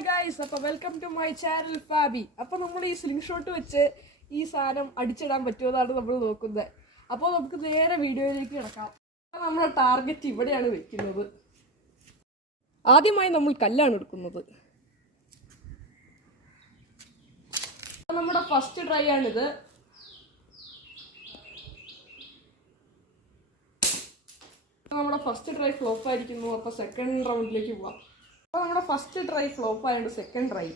Hi guys, അപ്പോൾ welcome to my channel Fabi. അപ്പോൾ നമ്മൾ ഈ സ്ലിംഗ് ഷോട്ട് വെച്ച് ഈ സാധനം അടിച്ചിടാൻ പറ്റുമെന്നാണ് നമ്മൾ നോക്കുന്നത്. അപ്പോൾ നമുക്ക് നേരെ വീഡിയോയിലേക്ക് കിടക്കാം. അപ്പോൾ നമ്മുടെ ടാർഗറ്റ് ഇവിടെയാണ് വെക്കുന്നത്. ആദ്യമായി നമ്മൾ കല്ലാണ് എടുക്കുന്നത്. നമ്മുടെ ഫസ്റ്റ് ട്രൈ ആണിത്. നമ്മുടെ ഫസ്റ്റ് ട്രൈ ഫ്ലോപ്പ് ആയിരിക്കുന്നു. അപ്പോൾ സെക്കൻഡ് റൗണ്ടിലേക്ക് പോവാം. അപ്പോൾ നമ്മുടെ ഫസ്റ്റ് ട്രൈ ഫ്ലോപ്പ് ആയതുകൊണ്ട് സെക്കൻഡ് ട്രൈ.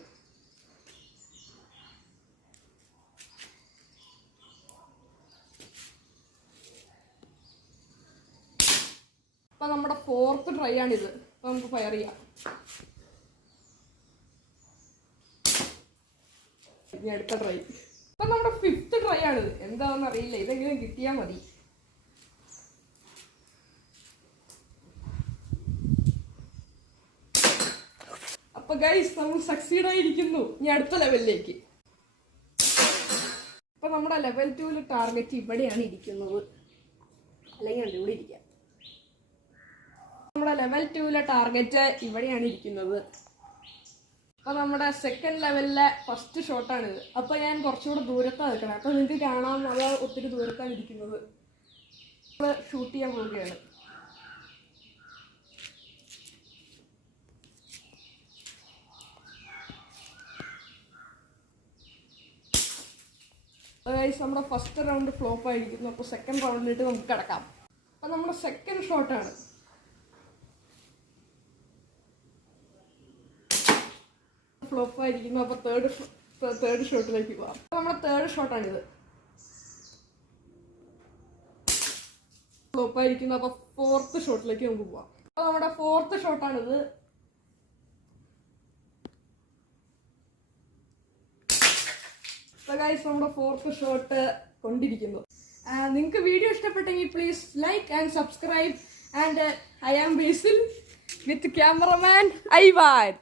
അപ്പോൾ നമ്മുടെ ഫോർത്ത് ട്രൈ ആണിത്. അപ്പോൾ നമുക്ക് ഫയർ ചെയ്യാം. ഇനി അടുത്ത ട്രൈ. അപ്പം നമ്മുടെ ഫിഫ്ത്ത് ട്രൈ ആണിത്. എന്താണെന്ന് അറിയില്ല, ഇതെങ്കിലും കിട്ടിയാൽ മതി. അപ്പൊ ഗൈസ്, നമ്മൾ സക്സീഡ് ആയിരിക്കുന്നു. ഇനി അടുത്ത ലെവലിലേക്ക്. അപ്പൊ നമ്മുടെ ലെവൽ 2 ടാർഗറ്റ് ഇവിടെയാണ് ഇരിക്കുന്നത്. അല്ലെങ്കിൽ ഇവിടെ ഇരിക്കാം. നമ്മുടെ ലെവൽ 2 ടാർഗറ്റ് ഇവിടെയാണ് ഇരിക്കുന്നത്. അപ്പൊ നമ്മുടെ സെക്കൻഡ് ലെവലിലെ ഫസ്റ്റ് ഷോട്ടാണിത്. അപ്പൊ ഞാൻ കുറച്ചുകൂടെ ദൂരത്താണ് നിൽക്കണം. അപ്പൊ നിങ്ങൾക്ക് കാണാം, അത് ഒത്തിരി ദൂരത്താണ് ഇരിക്കുന്നത്. നമ്മൾ ഷൂട്ട് ചെയ്യാൻ പോവുകയാണ്. നമ്മുടെ ഫസ്റ്റ് റൗണ്ട് ഫ്ലോപ്പ് ആയിരിക്കുന്നു. അപ്പോൾ സെക്കൻഡ് റൗണ്ടിലേക്ക് നമുക്ക് കിടക്കാം. അപ്പം നമ്മുടെ സെക്കൻഡ് ഷോട്ടാണ്. ഫ്ലോപ്പ് ആയിരിക്കുന്നു. അപ്പോൾ തേർഡ് ഷോട്ടിലേക്ക് പോകാം. അപ്പോൾ നമ്മുടെ തേർഡ് ഷോട്ടാണിത്. ഫ്ലോപ്പ് ആയിരിക്കുന്നു. അപ്പോൾ ഫോർത്ത് ഷോട്ടിലേക്ക് നമുക്ക് പോകാം. അപ്പോൾ നമ്മുടെ ഫോർത്ത് ഷോട്ടാണിത്. നമ്മുടെ ഫോർത്ത് ഷോട്ട് കൊണ്ടിരിക്കുന്നു. നിങ്ങൾക്ക് വീഡിയോ ഇഷ്ടപ്പെട്ടെങ്കിൽ please like and subscribe. And I am Basil with cameraman Ivan.